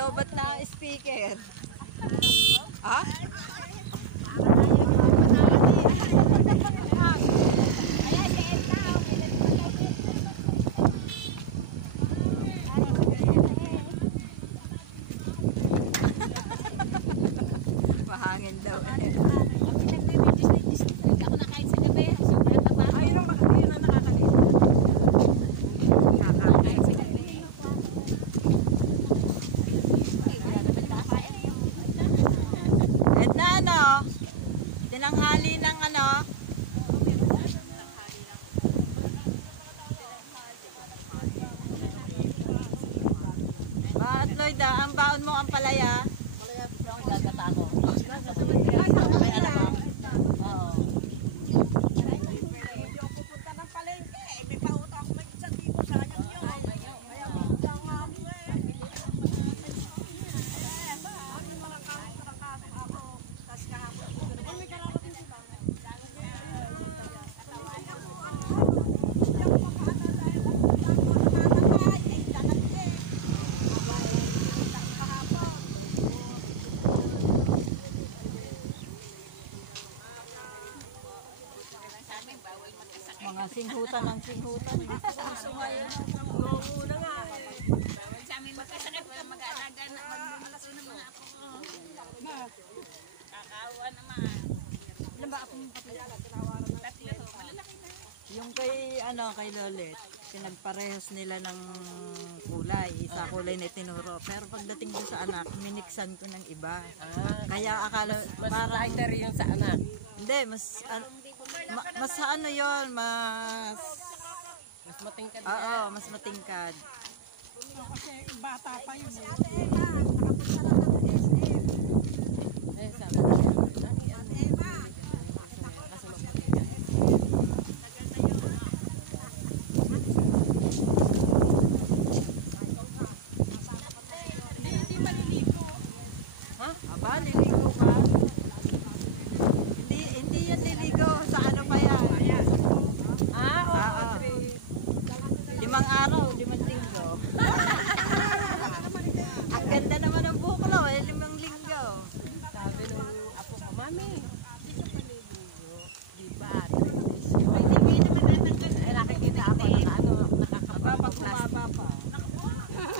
Nilobat na ang speaker. Ha? Mahangin daw. Ako na kahit sa gabi. Sobrang taba. Ayun ang nakakalit. Nakakalit sa gabi. At na ano, tinanghali ng ano, Bakit Lloyd ang baon mo ang palaya? Palaya ang gagata ko. May alam mo? Oo. Pupunta ng palengke, may pauta ako may isang tipo sayang yun. Kaya pupunta nga ako eh. Ang mga kasong ako, tas kahapon ko. May karapot din siya. Mga singhutan ng singhutan. Una nga eh. Bawal sa amin magkasakit ka mag-aalaga na mag-alas ng mga ako. Kakaawa naman. Ilan ba akong kapilala? Tatlo, malalaki na. Yung kay Lolet, pinagparehas nila ng kulay. Isa kulay na tinuro. Pero pagdating doon sa anak, miniksan ko ng iba. Kaya akala, Mas parang, lighter yung sa anak. hindi, mas ano yun, mas matingkad. Oo, mas matingkad. Kasi bata pa yun. Eh, sabi Aba, niligo ka? Hindi yan niligo. Sa ano pa yan? Oo. 5 araw, 5 linggo. Ang ganda naman ng buklaw eh, 5 linggo. Sabi nung apo ko, Mami, hindi ka paliligo. Di ba? Eh, nakikita ako na Aba, pag bumaba pa.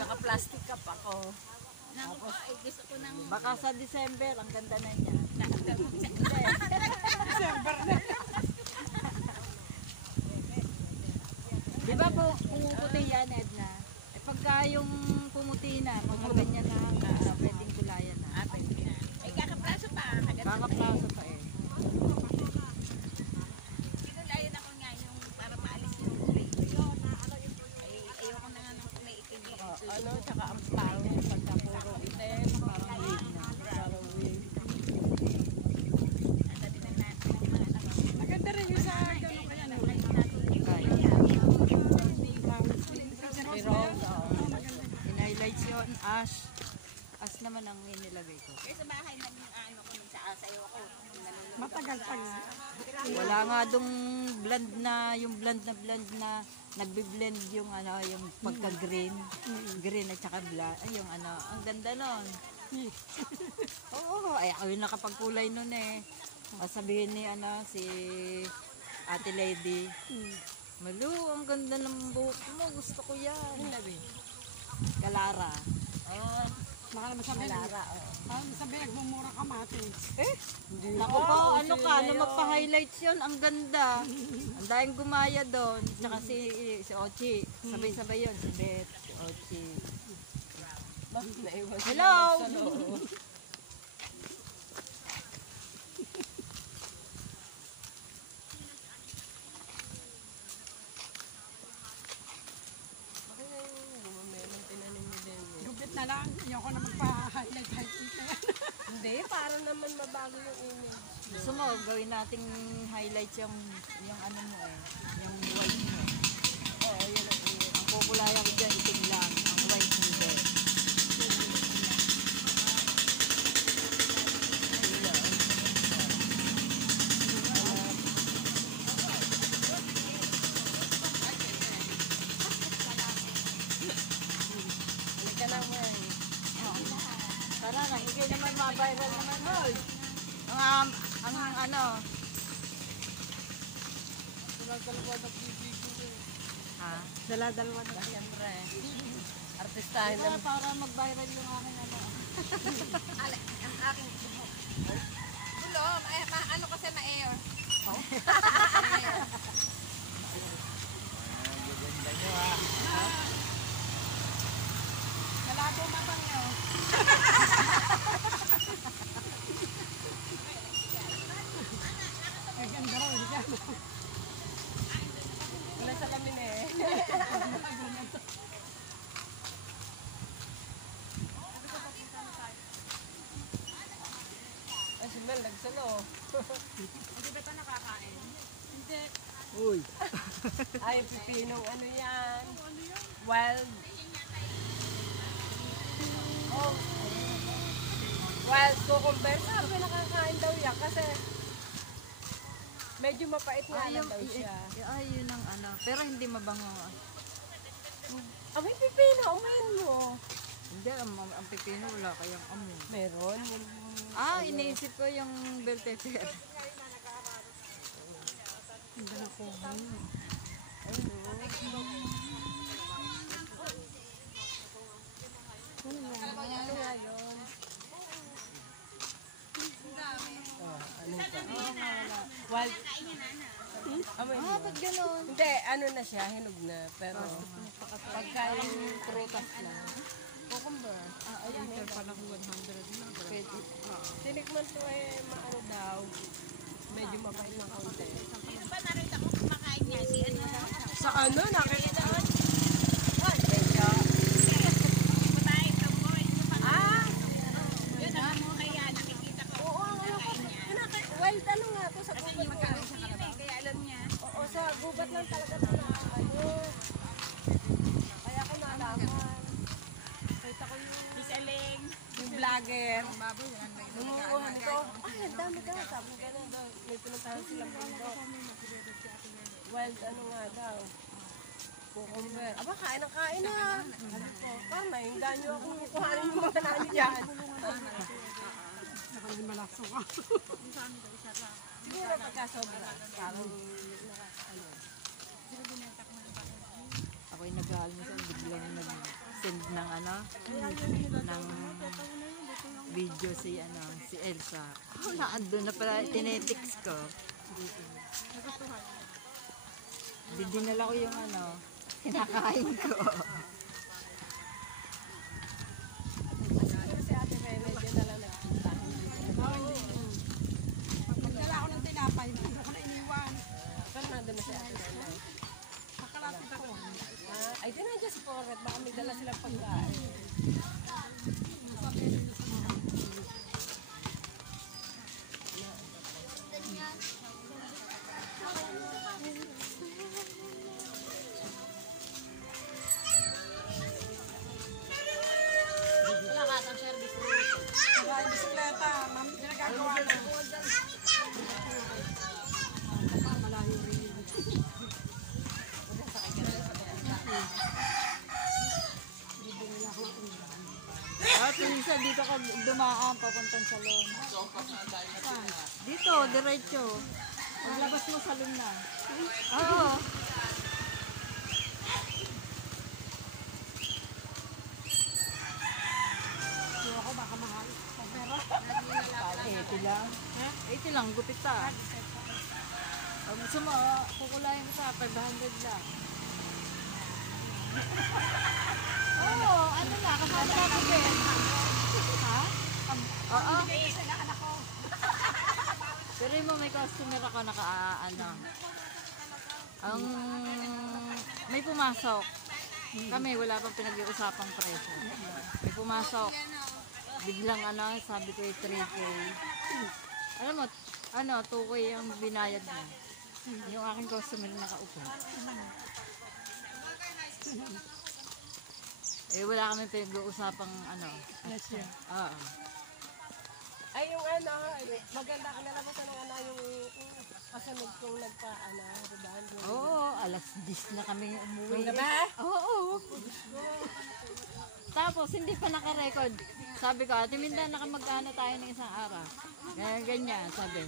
naka-plastic cup ako. Tapos, gusto ko nang Baka sa December, ang ganda na niya. Di ba po, pumuputi yan, Edna? Eh, pagka yung pumuti na, mga ganyan na, pwedeng kulayan na. ay kakapraso pa. Kakaplaso pa eh. Pinulayan ako nga yung para maalis yung kulay. Ay, ayoko na nga nung may itim yung Ano, tsaka ang pangit pagka puro itim. Parang wig na. Parang wig. Maganda rin yung sa gano'n kaya na. Kaya. May rose, In-highlights yun, ash. Ash naman ang inilagay ko. Kaya sa bahay naging ano ko nung sa sayo ako. Matagal pa. Wala nga dong blend na nagbi-blend yung ano, yung pagka-green. Green at saka black. Ay, yung ano, ang ganda nun. Oo, ay ako yung nakapagkulay nun eh. Sabihin ni ano, si Ate Lady. Malu, ang ganda ng buhok mo. Gusto ko yan. Galara. Oh, Baka naman sabi, Lara, baka naman sabi, nagmumura ka mati. Naku po, ano ka, ano magpa-highlights yun, ang ganda. Ang dahil gumaya doon. Tsaka si Ochi, sabay-sabay yun. Si Beth, si Ochi. naiwan Hello! Gupit na lang, ayoko na magpa-highlight. Hindi, para naman mabago yung image. Gusto mo, gawin nating highlights yung ano mo eh, yung white mo. Oo, yun ang Ang kukulayan ko dyan, itim lang. Ang white hindi. Halika na mo eh. bumabiral naman doon. Ang ano. Ha? Dala-dalawa na. Siyempre. Artistahin Kaya para mag-viral yung aking ano. Ang aking gulo, ano kasi ma-air. Gaganda nyo ha. Kalado matang nyo. Kaganda raw, hindi ka. Wala sa lamin eh. Ay, si Mel, nagsalo. Hindi ba ito nakakain? Hindi. Uy. Ay, pipinong ano yan? Wild. Oh. Wild cucumber. Sabi nakakain daw yan kasi medyo mapait nga lang daw siya. Ay, yun ang ano. Pero hindi mabango. Ah, may pipino. Umayin mo. Hindi, ang pipino wala kayang amoy. Meron. Ah, iniisip ko yung bell pepper. Hindi na ko. Ano nga yun? Wild. Ah, ba't ganun? Hindi, ano na siya, hinog na. Pero pagka yung prutas lang. Cucumber. Ayun, pala ko 100 na. Pwede. Tinikman ko eh, maano daw. Medyo mapait ng konti. Sino ba narita ko kumakain niya? Si ano? Sa ano? Nakikita ko? Patay, ito boy. Ah! Yun ang mo kaya nakikita ko. Oo, ano ko. Wild ano nga to sa Kasi gubat yung ko. magkakasin yun eh. Kaya alam niya. Oo, sa gubat lang talaga ito na ano. Kaya ko naalaman. Kita ko Miss Aling. yung vlogger. Lumuha nito. Ay, ang dami ka. Sabi ganun daw. May pinuntahan silang bundok. Wild ano nga daw. Cucumber. Aba, kain ang kain na. Sabi ko, parang nahingan nyo akong kuhanin yung mga nani dyan. Nakalimutan malakso ka. Siguro pagkasobra. Parang Ako'y nag-aalmusal, biglang nag-send ng ano, ng video si ano, si Elsa. Oh, naandun na pala, tinetix ko. Dinala ko yung ano, kinakain ko. siguro si Ate Rene dyan na lang nagpunta. Pagdala ako ng tinapay, hindi ko na iniwan. Pero nandun na si Ate Rene. Pakalapit ako. Ay, di na dyan si Poret. Baka may dala silang pagkain. Kaya yung bisikleta, ginagawa na. Malayo rin yun. At isa dito ka dumaan, papuntang salon. Dito, diretso. Paglabas mo salon na. Oo. Kaya ako baka mahal. Pero, 80 lang. 80 lang, gupit pa. Gusto mo, kukulayan ko sa 500 lang. Oo, ano na, kasama na ko din. Ha? Oo. Pero mo may customer ako naka, ano, ang may pumasok. Kami, wala pang pinag-iusapang presyo. May pumasok. Biglang ano, sabi ko 3K. Alam mo, ano, 2K ang binayad mo. Yung aking customer nakaupo. Eh, wala kami pinag-uusapang ano. Oo. Ay, yung ano, maganda ka nalabas ng ano, yung kasunod kong nagpa-ano, ribahan. Oo, alas 10 na kami umuwi. Yung gabi? Oo. Tapos, hindi pa naka-record. Sabi ko, Ate Minda, nakamagkano tayo ng isang araw? Ganyan, sabi.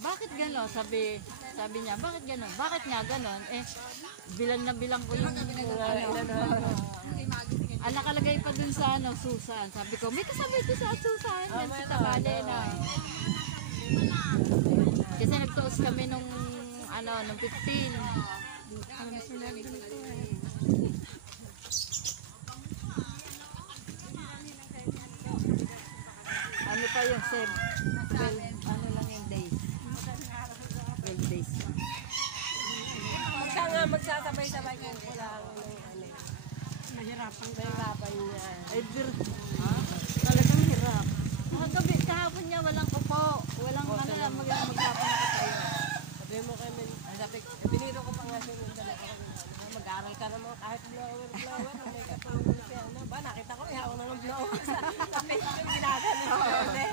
Bakit gano'n? Sabi niya, bakit gano'n? Bakit nga gano'n? Eh, bilang na bilang ko yung ang nakalagay pa dun sa Susan. Sabi ko, may kasabay ito sa Susan. Yan si Tabale na. Kasi nagtuos kami nung 15. Ano pa yung 12, ano lang yung days? 12 days. Pagka nga magsasabay-sabay ko lang Mahirapan ka. mahirapan niya. Eh, talagang hirap. Kagabi, kahapon niya, walang upo. Walang maghapon na tayo. Sabi mo kay biniro ko pa nga siya yung dala ko. Mag-aaral ka naman kahit blower. May katulong siya. Ba, nakita ko, ihawak na ng blower sa Facebook. Ginagano siya.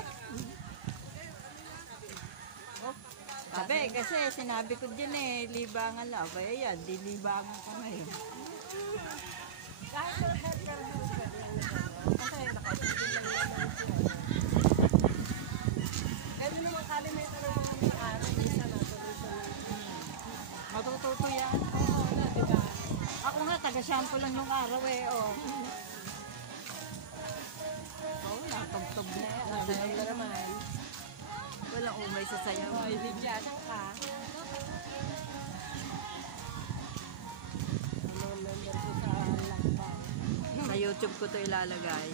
Sabi, kasi sinabi ko din libangan lang. Kaya yan, di libangan ko ngayon. Kahit na helper lang kasi nakaisipin lang naman siya. Gano'n naman kalimeter ng mga may-ari. Isa na, tuloy-tuloy. Matututo yan. Oo, diba? Ako nga, taga-shampoo lang nung araw oh. Oo, natugtog na yan. Nasayang na naman. Walang umay sa sayaw. Ay, bigyasan ka. Ano member ko sa lakbang. Sa YouTube ko to ilalagay.